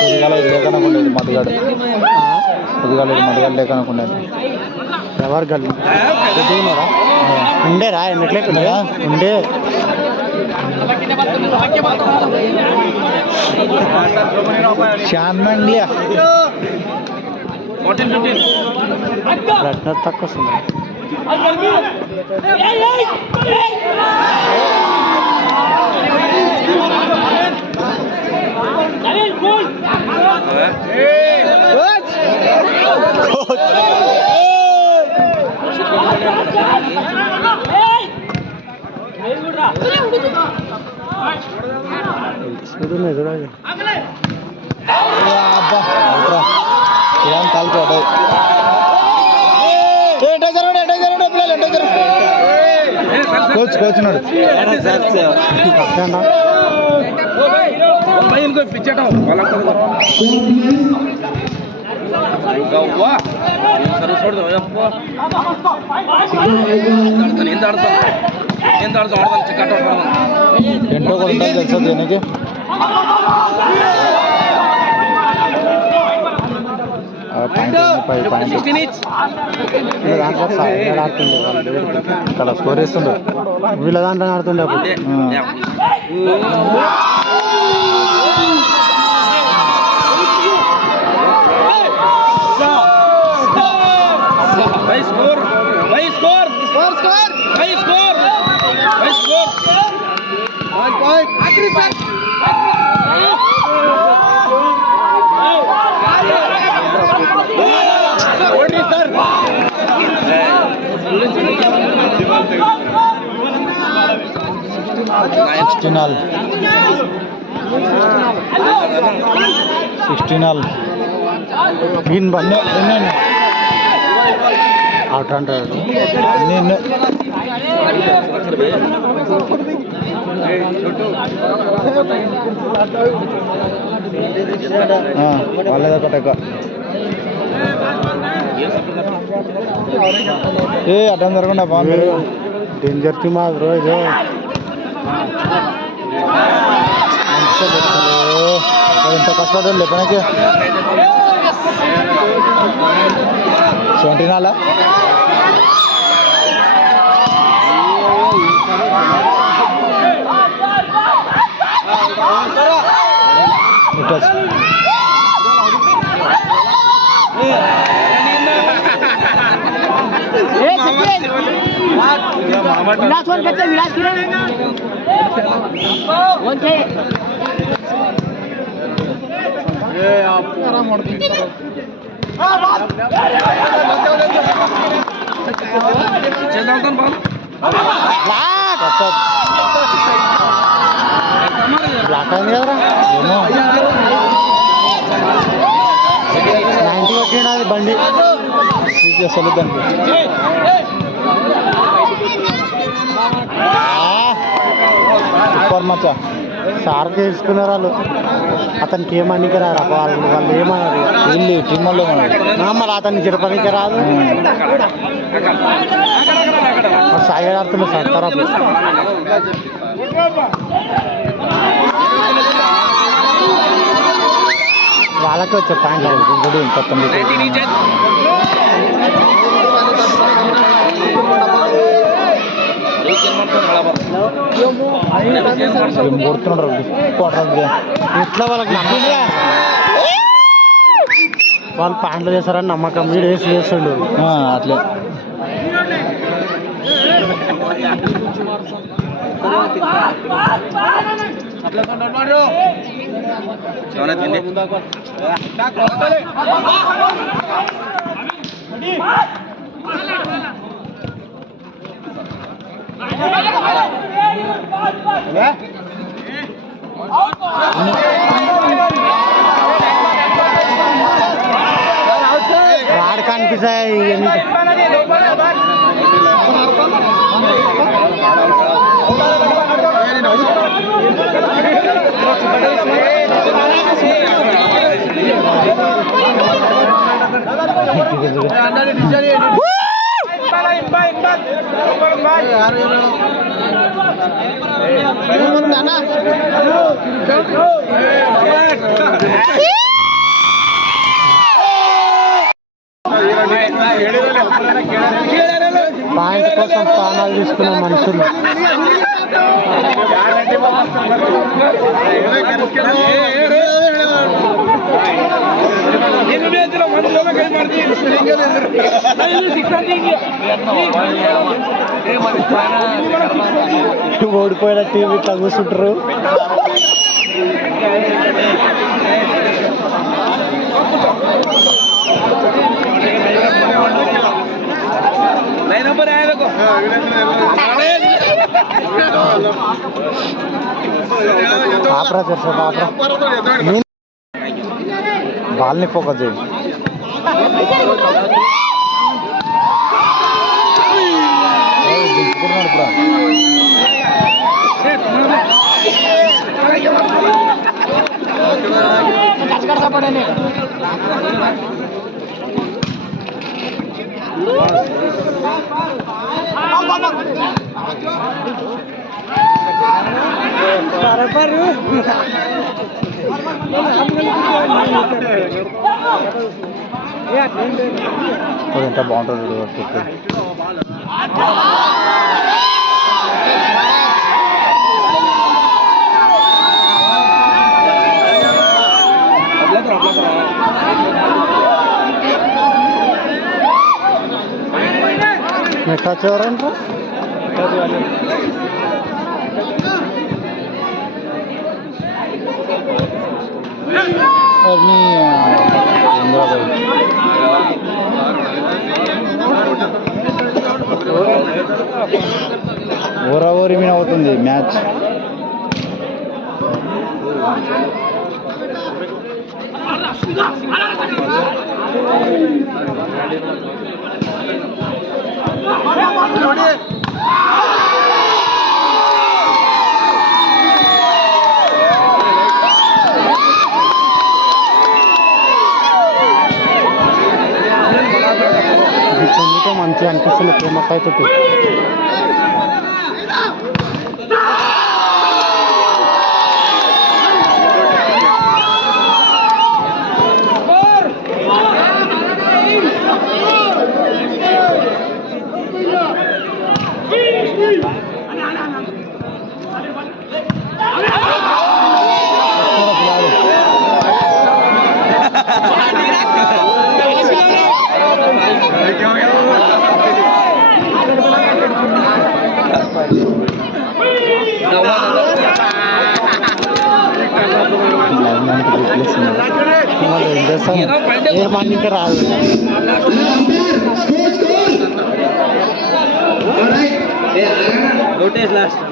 పొద్దుగాల లేకనుకుండేది మధ్యగాడు లేకనుకుండేది ఎవరు గల్లి పొద్దున్నారా ఉండేరా ఎన్నట్లేకుండా ఉండే శాన్మంగ్లియా తక్కువ వస్తుంది చూడాలి కాలుకోట కోచ్ కోచ్న్నాడు ఎంటో కూడా ఉండాలి తెలుసా దీనికి చాలా స్కోర్ వేస్తుండే వీళ్ళ దాంట్లో ఆడుతుండే అప్పుడు ఈయన బండి అవుట్ అంటాడు నేను వాళ్ళదొకటక అడ్డం జరగకుండా బాగుంది డేంజర్ టీమ్ రోజు ఎంత కష్టపడ్డాడు లేపనకి 79 विराज किरण బ్లాక్ అయింది కదరా ఏమో 90 కొట్టిండు అది బండి అసలు దానికి సూపర్ మచ్చా సార్కి తీసుకున్నారు వాళ్ళు అతనికి ఏమనికి రారు వాళ్ళు ఏమన్నారు వెళ్ళి టీమ్ వాళ్ళు ఏమన్నారు మరి అతన్ని చిరపనికి రాదు సాయి ఆడుతున్నారు సార్ తర్వాత వాళ్ళకి వచ్చే ప్యాంట్ గుడి కొత్త కొడుతున్నాడు ఇట్లా వాళ్ళకి నమ్మిందిరా వాళ్ళు ప్యాంట్లు చేస్తారని నమ్మకం వీడు వేసి చేస్తుండు అట్లే రాడు కనిపిస్తాయి పాయింట్ కోసం ప్రాణాలు తీసుకున్న మనుషులు. ఓడిపోయిన టీవీ ఇట్లా కూర్చుంటారు. ఆపరా చేస్తా ఆపరా బాల్ని ఫోకస్ చేయి. దింపుకున్నాడు ఇప్పుడు. ఎంత బాగుంటుంది. ఎట్లా వచ్చేవారంట ఓరి మీద అవుతుంది మ్యాచ్. ఎందుకో మంచిగా అనిపిస్తుంది ఫేమస్ అవుతుంది. ఏమన్నిక రాదు. Notice last